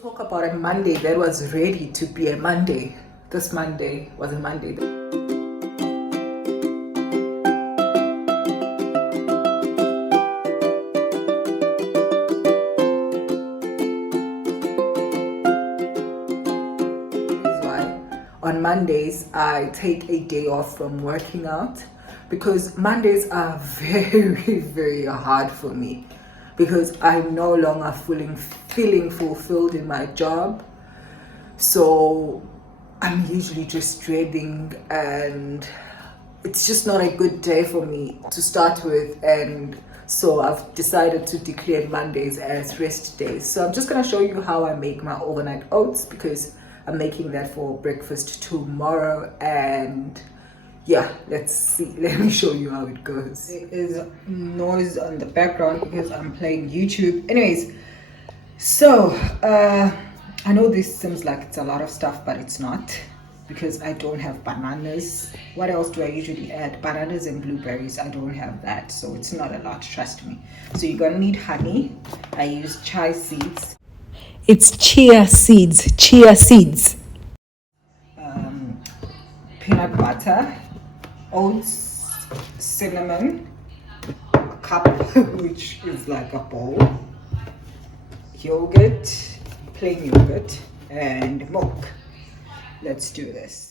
Talk about a Monday that was ready to be a Monday. This Monday was a Monday. On Mondays, I take a day off from working out because Mondays are very, very hard for me because I'm no longer feeling fulfilled in my job. So I'm usually just dreading, and it's just not a good day for me to start with. And so I've decided to declare Mondays as rest days. So I'm just going to show you how I make my overnight oats because I'm making that for breakfast tomorrow. And yeah, let's see. Let me show you how it goes. There is noise on the background because I'm playing YouTube. Anyways, so I know this seems like it's a lot of stuff, but it's not because I don't have bananas. What else do I usually add? Bananas and blueberries. I don't have that, so it's not a lot, trust me. So you're gonna need honey. I use chia seeds. It's chia seeds. Peanut butter, oats, cinnamon, a cup, which is like a bowl, yogurt, plain yogurt, and milk. Let's do this.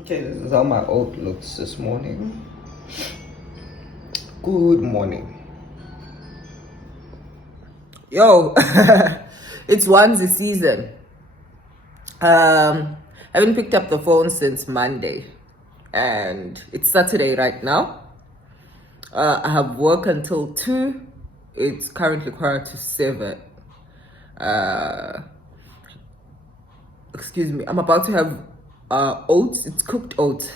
Okay, this is how my oat looks this morning. Good morning. Yo, it's onesie season. I haven't picked up the phone since Monday, and it's Saturday right now. I have work until 2. It's currently 7:15. Excuse me. I'm about to have oats. It's cooked oats.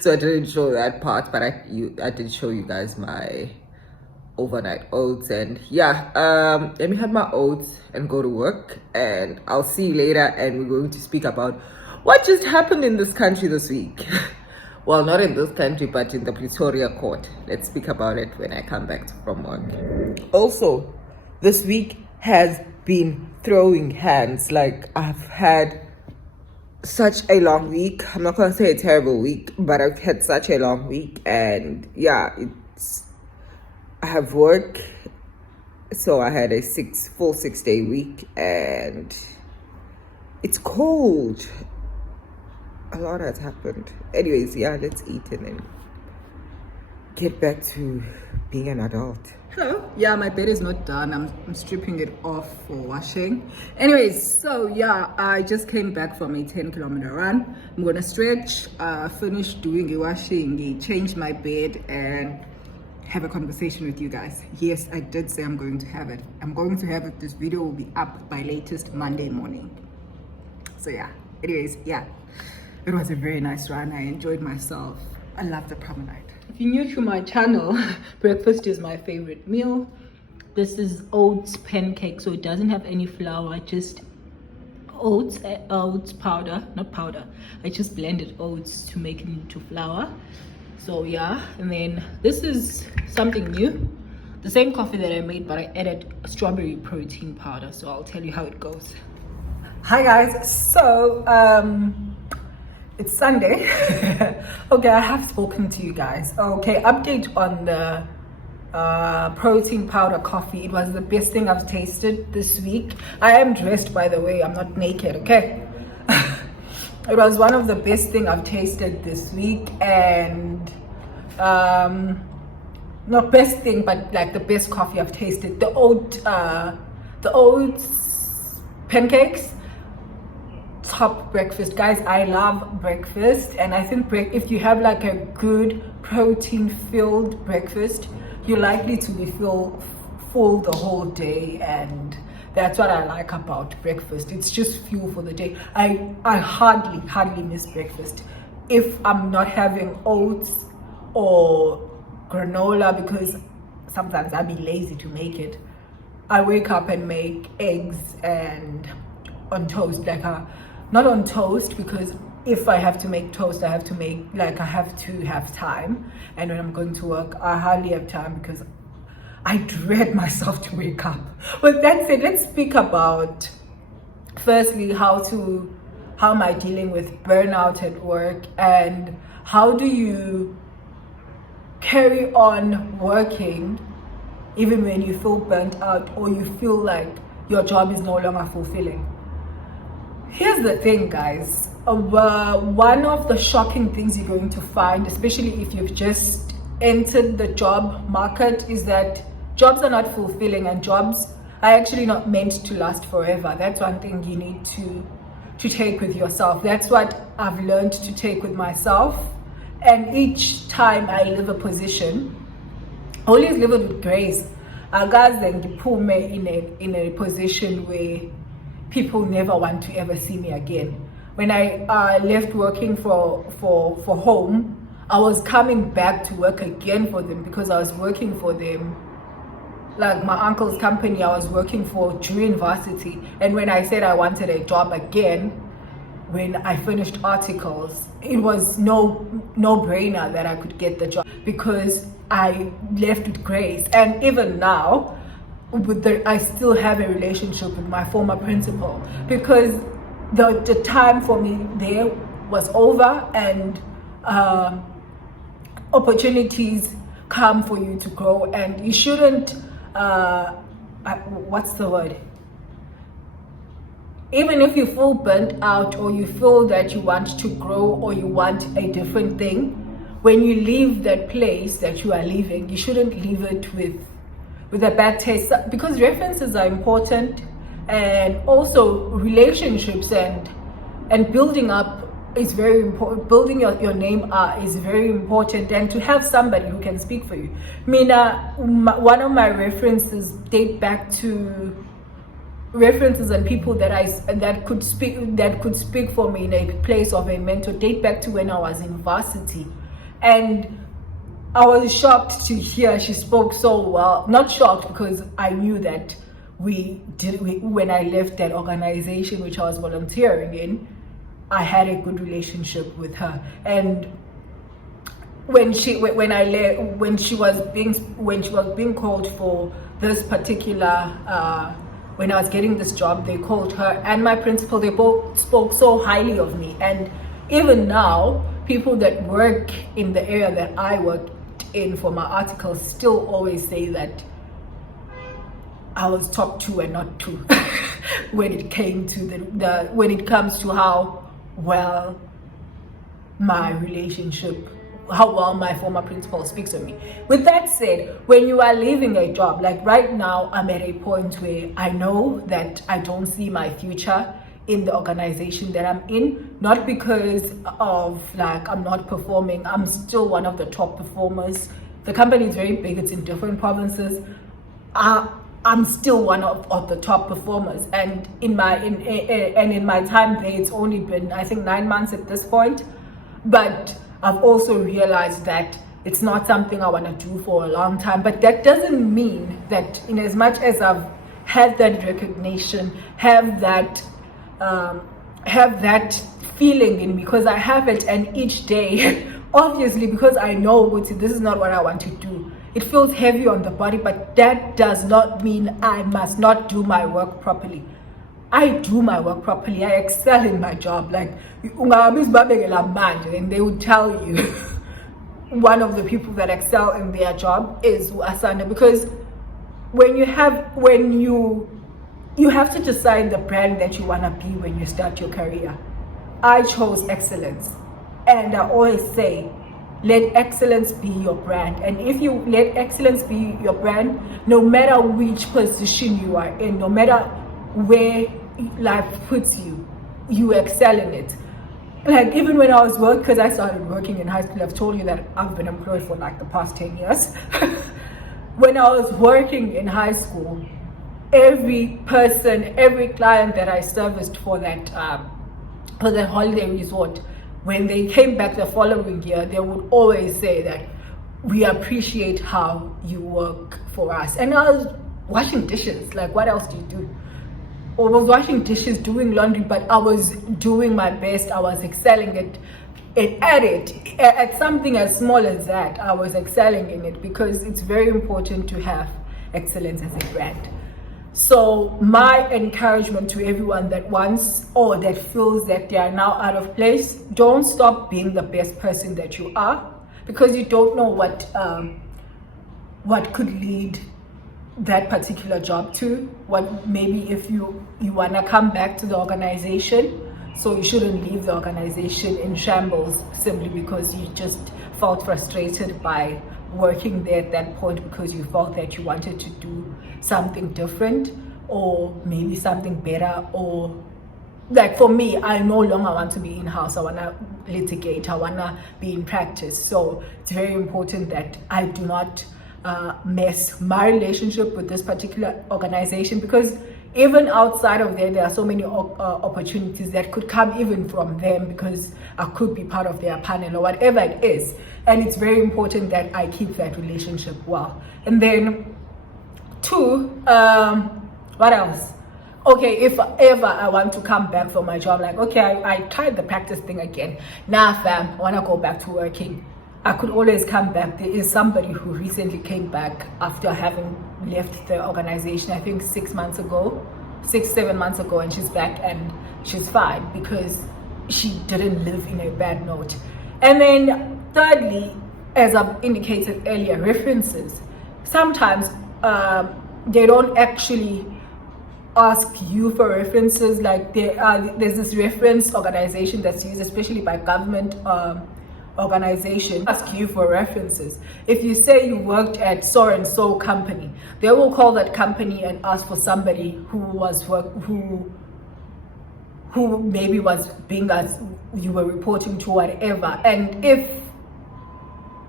So I didn't show that part, but I did show you guys my overnight oats. And yeah, let me have my oats and go to work, and I'll see you later. And we're going to speak about what just happened in this country this week. Well, not in this country, but in the Pretoria Court. Let's speak about it when I come back from work. Also, this week has been throwing hands. Like, I've had such a long week. I'm not gonna say a terrible week, but I've had such a long week. And yeah, I have work, so I had a full 6-day week, and it's cold. A lot has happened. Anyways, yeah, let's eat and then get back to being an adult. Hello. Yeah, my bed is not done. I'm stripping it off for washing. Anyways, so yeah, I just came back from a 10-kilometer run. I'm gonna stretch, finish doing the washing, change my bed, and have a conversation with you guys. Yes, I did say I'm going to have it. I'm going to have it. This video will be up by latest Monday morning. So yeah, anyways, yeah, it was a very nice run. I enjoyed myself. I love the promenade. If you're new to my channel, breakfast is my favorite meal. This is oats pancake, so it doesn't have any flour, just oats powder, not powder. I just blended oats to make it into flour. So yeah, and then this is something new. the same coffee that I made, but I added strawberry protein powder. So I'll tell you how it goes. Hi guys, so it's Sunday. Okay, I have spoken to you guys. Okay, update on the protein powder coffee. It was the best thing I've tasted this week. I am dressed, by the way, I'm not naked, okay? It was one of the best thing I've tasted this week, and not best thing, but like the best coffee I've tasted. The Oats pancakes, top breakfast, guys. I love breakfast, and I think if you have like a good protein filled breakfast, you're likely to be full the whole day, and that's what I like about breakfast. It's just fuel for the day. I hardly miss breakfast if I'm not having oats or granola, because sometimes I'll be lazy to make it. I wake up and make eggs and on toast, like not on toast, because if I have to make toast, I have to have time, and when I'm going to work, I hardly have time because I dread myself to wake up. But that's it. Let's speak about, firstly, how am I dealing with burnout at work, and how do you carry on working even when you feel burnt out or you feel like your job is no longer fulfilling. Here's the thing, guys. One of the shocking things you're going to find, especially if you've just entered the job market, is that jobs are not fulfilling, and jobs are actually not meant to last forever. That's one thing you need to take with yourself. That's what I've learned to take with myself. And each time I leave a position, always leave it with grace. Guys, then in a position where people never want to ever see me again. When I left working for home, I was coming back to work again for them, because I was working for them, like my uncle's company I was working for during varsity. And when I said I wanted a job again, when I finished articles, it was no brainer that I could get the job, because I left with grace. And even now, I still have a relationship with my former principal, because the time for me there was over, and opportunities come for you to grow, and you shouldn't what's the word? Even if you feel burnt out, or you feel that you want to grow, or you want a different thing, when you leave that place that you are leaving, you shouldn't leave it with a bad taste, because references are important, and also relationships and building up is very important. Building your name is very important, and to have somebody who can speak for you. One of my references date back to references and people that could speak for me in a place of a mentor date back to when I was in varsity. And I was shocked to hear she spoke so well. Not shocked, because I knew that when I left that organization which I was volunteering in, I had a good relationship with her. And when she was being called for this particular when I was getting this job, they called her and my principal. They both spoke so highly of me. And even now, people that work in the area that I worked in for my articles still always say that I was top 2 and not 2 when it came to when it comes to how well my relationship, how well my former principal speaks of me. With that said, when you are leaving a job, like right now, I'm at a point where I know that I don't see my future in the organization that I'm in, not because of like I'm not performing. I'm still one of the top performers. The company is very big, it's in different provinces. I'm still one of the top performers, and in my time there, it's only been, I think, 9 months at this point. But I've also realized that it's not something I want to do for a long time. But that doesn't mean that, in as much as I've had that recognition, have that feeling in me, because I have it, and each day, obviously, because I know this is not what I want to do. it feels heavy on the body, but that does not mean I must not do my work properly. I do my work properly. I excel in my job. Like, and they would tell you one of the people that excel in their job is Asanda, because when you have to decide the brand that you want to be when you start your career. I chose excellence, and I always say, let excellence be your brand. And if you let excellence be your brand, no matter which position you are in, no matter where life puts you, you excel in it. Like, even when I was working, because I started working in high school, I've told you that I've been employed for like the past 10 years. When I was working in high school, every person, every client that I serviced for that holiday resort, when they came back the following year, they would always say that we appreciate how you work for us. And I was washing dishes. Like, what else do you do? Or was washing dishes, doing laundry, but I was doing my best. I was excelling at something as small as that. I was excelling in it, because it's very important to have excellence as a brand. So my encouragement to everyone that wants or that feels that they are now out of place, don't stop being the best person that you are, because you don't know what could lead that particular job to. What maybe if you want to come back to the organization, so you shouldn't leave the organization in shambles simply because you just felt frustrated by working there at that point, because you felt that you wanted to do something different or maybe something better. Or like, for me, I no longer want to be in-house. I want to litigate. I want to be in practice. So it's very important that I do not mess my relationship with this particular organization, because even outside of there are so many opportunities that could come even from them, because I could be part of their panel or whatever it is. And it's very important that I keep that relationship well. And then two, what else? Okay, if ever I want to come back for my job, like, okay, I tried the practice thing again. Nah, fam, I want to go back to working. I could always come back. There is somebody who recently came back after having left the organization, I think 6 months ago, 7 months ago, and she's back and she's fine, because she didn't live in a bad note. And then thirdly, as I've indicated earlier, references. Sometimes they don't actually ask you for references. Like, there's this reference organization that's used, especially by government organization, ask you for references. If you say you worked at so and so company, they will call that company and ask for somebody who maybe was being, as you were reporting to, whatever. And if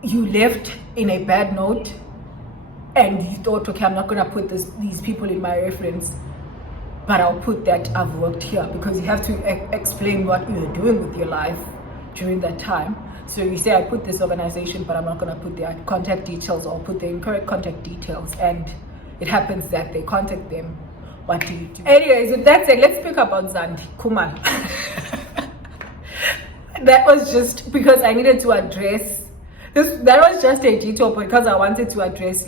you left in a bad note and you thought, okay, I'm not gonna put these people in my reference, but I'll put that I've worked here, because you have to explain what you're doing with your life during that time. So you say, I put this organization, but I'm not going to put their contact details or put the incorrect contact details. And it happens that they contact them. What do you do? Anyways, with that said, let's speak about Zandie Khumalo. That was just because I needed to address this. That was just a detour, because I wanted to address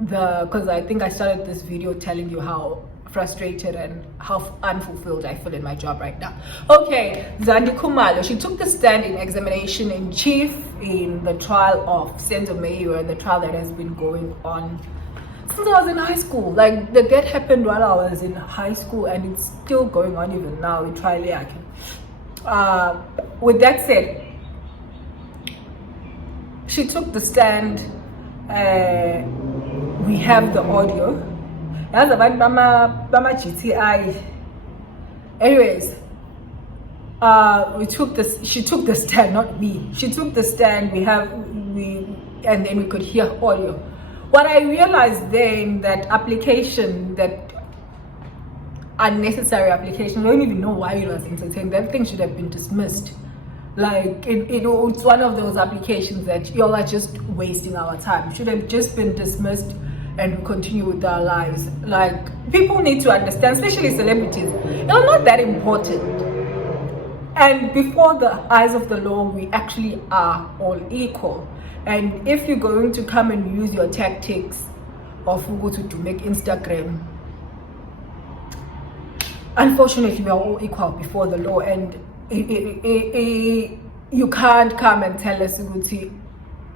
because I think I started this video telling you how frustrated and how unfulfilled I feel in my job right now. Okay, Zandie Khumalo, she took the stand in examination in chief in the trial of Senzo Mayor, and the trial that has been going on since I was in high school. Like, the death happened while I was in high school, and it's still going on even now in trial. With that said, she took the stand. We have the audio. Anyways, she took the stand, not me. She took the stand. And then we could hear audio. What I realized then, that unnecessary application, I don't even know why it was entertained. That thing should have been dismissed. Like, it's one of those applications that y'all are just wasting our time. Should have just been dismissed and continue with our lives. Like, people need to understand, especially celebrities, they're not that important. And before the eyes of the law, we actually are all equal. And if you're going to come and use your tactics of to make Instagram, unfortunately, we are all equal before the law. And you can't come and tell us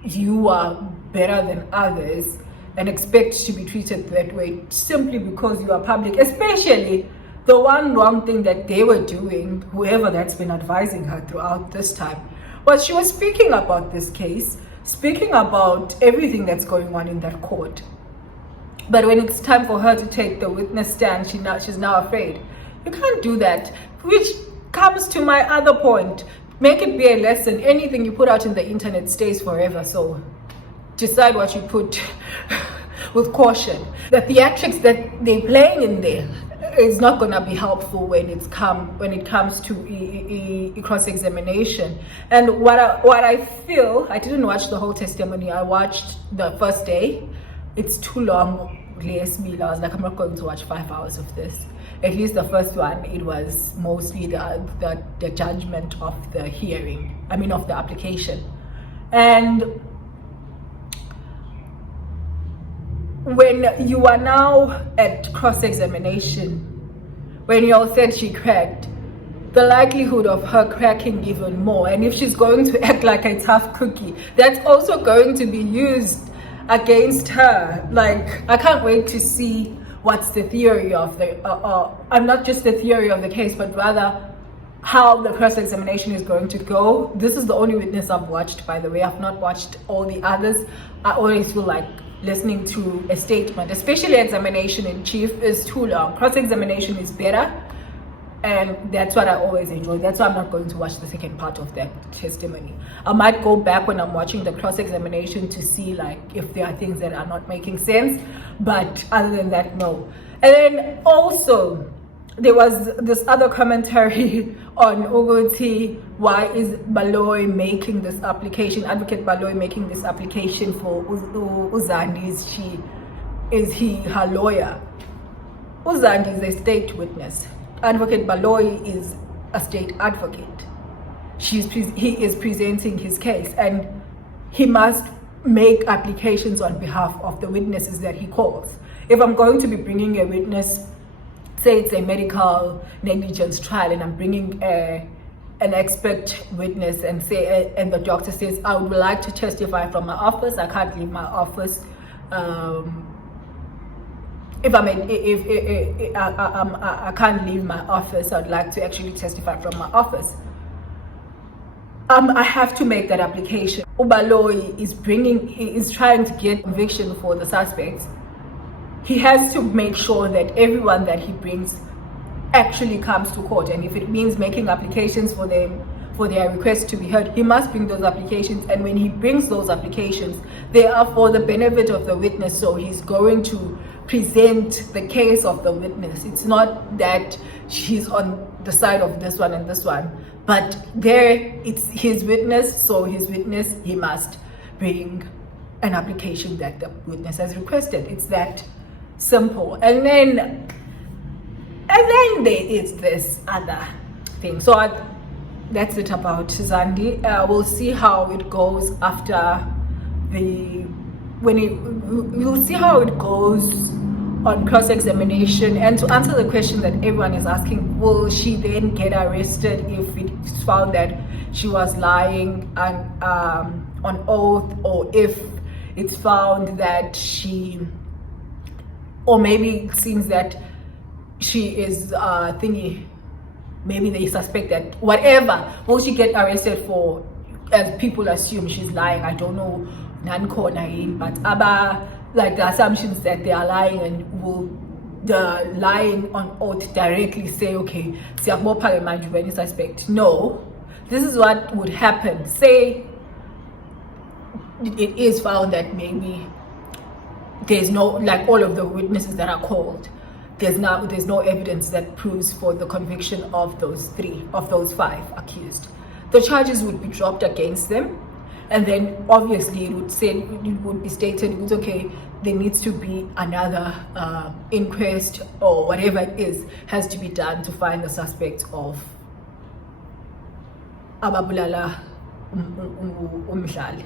you are better than others and expect to be treated that way simply because you are public, especially the one wrong thing that they were doing, whoever that's been advising her throughout this time, was she was speaking about this case, speaking about everything that's going on in that court. But when it's time for her to take the witness stand, she's now afraid. You can't do that, which comes to my other point. Make it be a lesson. Anything you put out in the internet stays forever, so decide what you put with caution. The theatrics that they're playing in there is not going to be helpful when it comes to cross-examination. And what I feel, I didn't watch the whole testimony. I watched the first day. It's too long. I was like, I'm not going to watch 5 hours of this. At least the first one, it was mostly the judgment of the hearing, of the application. And when you are now at cross-examination, when you all said she cracked, the likelihood of her cracking even more, and if she's going to act like a tough cookie, that's also going to be used against her. Like, I can't wait to see what's the theory of the not just the theory of the case, but rather how the cross-examination is going to go. This is the only witness I've watched, by the way. I've not watched all the others. I always feel like listening to a statement, especially examination in chief, is too long. Cross-examination is better, and that's what I always enjoy. That's why I'm not going to watch the second part of that testimony. I might go back when I'm watching the cross-examination to see if there are things that are not making sense, but other than that, no. And then also there was this other commentary on Uguti. Why is Baloy making this application, Advocate Baloy making this application for Zandie? Is he her lawyer? Zandie is a state witness. Advocate Baloy is a state advocate. He is presenting his case, and he must make applications on behalf of the witnesses that he calls. If I'm going to be bringing a witness, say it's a medical negligence trial, and I'm bringing an expert witness, and the doctor says, I would like to testify from my office, I can't leave my office. If I can't leave my office, I'd like to actually testify from my office. I have to make that application. Ubaloy is trying to get conviction for the suspects. He has to make sure that everyone that he brings actually comes to court, and if it means making applications for them, for their request to be heard, he must bring those applications. And when he brings those applications, they are for the benefit of the witness. So he's going to present the case of the witness. It's not that she's on the side of this one and this one, but there it's his witness. So his witness, he must bring an application that the witness has requested. It's that simple. And then there is this other thing. So that's it about Zandie. We'll see how it goes after we'll see how it goes on cross-examination. And to answer the question that everyone is asking, will she then get arrested if it's found that she was lying on oath, or if it's found that or maybe it seems that she is maybe they suspect that whatever, will she get arrested for, as people assume she's lying? I don't know, but like the assumptions that they are lying, and will the lying on oath directly say, okay, when you suspect? No, this is what would happen. Say it is found that maybe there's no, like all of the witnesses that are called, there's no evidence that proves for the conviction of those 5 accused. The charges would be dropped against them, and then obviously it would be stated, it's okay, there needs to be another inquest or whatever it is has to be done to find the suspect of ababulala umdlali.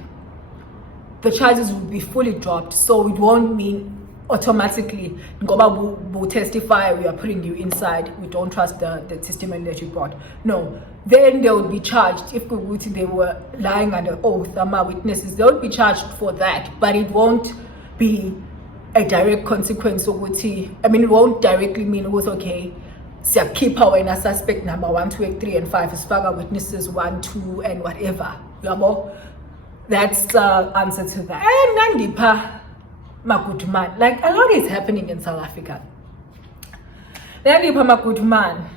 The charges will be fully dropped, so it won't mean automatically ngoba will testify, we are putting you inside, we don't trust the testimony that you brought. No, then they would be charged. If they were lying under oath, witnesses, they would be charged for that, but it won't be a direct consequence of what it won't directly mean it was okay. Keep our in a suspect number 1, 2, 3, and 5 is faga witnesses 1, 2, and whatever. That's the answer to that. And Nandipha, my good man, like a lot is happening in South Africa. Nandipha, my good man,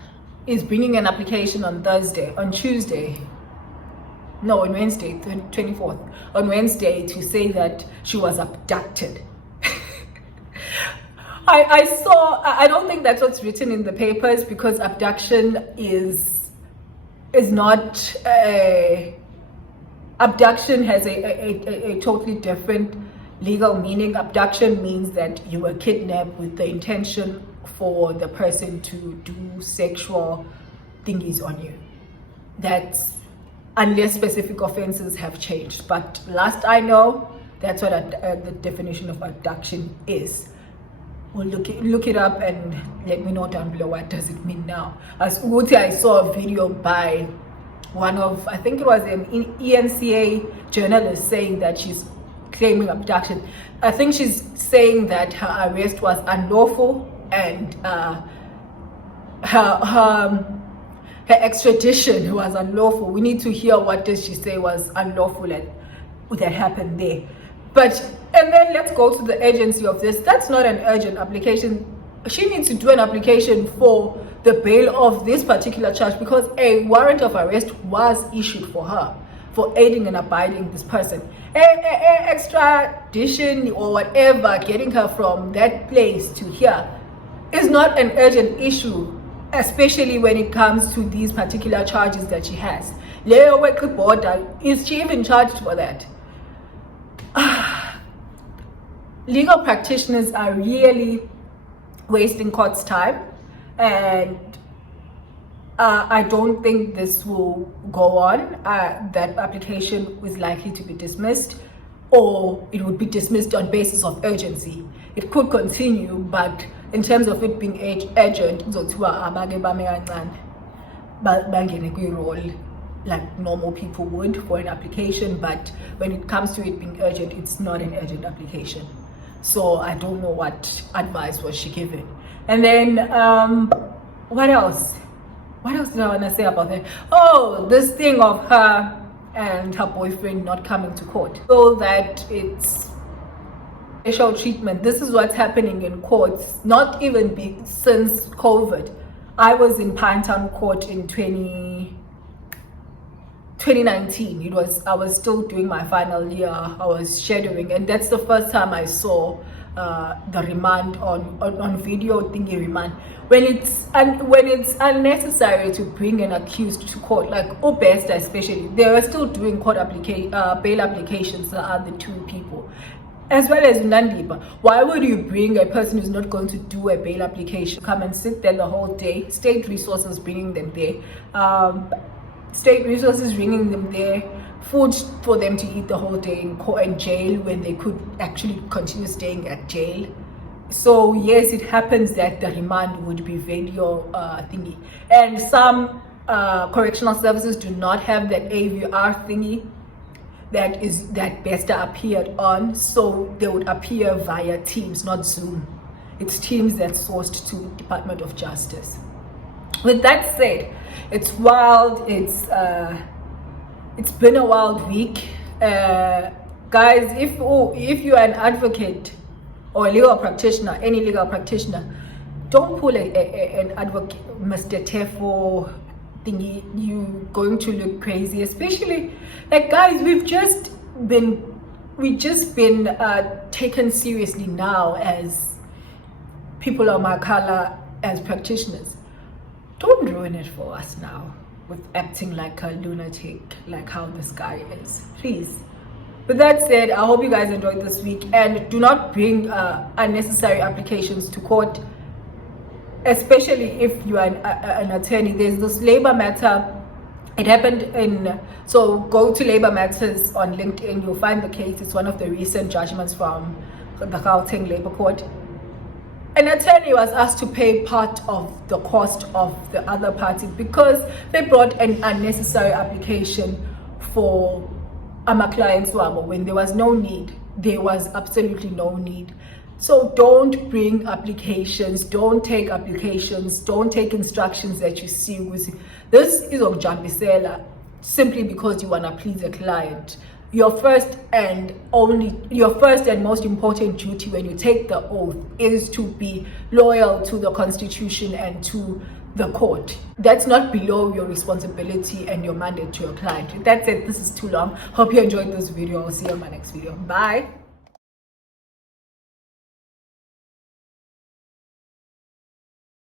is bringing an application on Wednesday, 24th, on Wednesday, to say that she was abducted. I don't think that's what's written in the papers, because abduction is not abduction has a totally different legal meaning. Abduction means that you were kidnapped with the intention for the person to do sexual thingies on you. That's unless specific offenses have changed. But last I know, that's what the definition of abduction is. Well, look it up and let me know down below what does it mean now. As Uti, I saw a video by one of, I think it was an ENCA journalist, saying that she's claiming abduction. I think she's saying that her arrest was unlawful and her extradition was unlawful. We need to hear what does she say was unlawful that happened there. And then let's go to the urgency of this. That's not an urgent application. She needs to do an application for the bail of this particular charge, because a warrant of arrest was issued for her for aiding and abiding this person. Extradition or whatever, getting her from that place to here, is not an urgent issue, especially when it comes to these particular charges that she has. Is she even charged for that? Legal practitioners are really wasting court's time, and I don't think this will go on. That application is likely to be dismissed, or it would be dismissed on basis of urgency. It could continue, but in terms of it being urgent, like normal people would for an application. But when it comes to it being urgent, it's not an urgent application. So I don't know what advice was she given. And then what else did I want to say about that? Oh, this thing of her and her boyfriend not coming to court, so that it's special treatment. This is what's happening in courts, not even since COVID. I was in Pinetown Court in 2019. I was still doing my final year. I was shadowing, and that's the first time I saw the remand on video thingy remand. When it's unnecessary to bring an accused to court, like Obesta especially, they were still doing bail applications. The other two people, as well as Nandipha. Why would you bring a person who's not going to do a bail application, come and sit there the whole day? State resources bringing them there. State resources bringing them there, food for them to eat the whole day in jail, when they could actually continue staying at jail. So yes, it happens that the remand would be video thingy, and some correctional services do not have that AVR thingy that Besta appeared on, so they would appear via Teams, not Zoom. It's Teams that's sourced to Department of Justice. With that said, it's wild. It's been a wild week, guys. If you are an advocate or a legal practitioner, any legal practitioner, don't pull an advocate, Mr. Tefo thingy. You're going to look crazy, especially like, guys, we've just been taken seriously now as people of my color, as practitioners. Don't ruin it for us now with acting like a lunatic, like how this guy is, please. With that said, I hope you guys enjoyed this week, and do not bring unnecessary applications to court, especially if you are an attorney. There's this labor matter It happened so go to Labor Matters on LinkedIn, you'll find the case. It's one of the recent judgments from the Gauteng Labor Court. An attorney was asked to pay part of the cost of the other party because they brought an unnecessary application for our clients when there was no need. There was absolutely no need. So don't bring applications, don't take instructions that you see. This is Ojambisela simply because you want to please a client. Your first and most important duty when you take the oath is to be loyal to the Constitution and to the court. That's not below your responsibility and your mandate to your client. That's it. This is too long. Hope you enjoyed this video. I'll see you in my next video. Bye.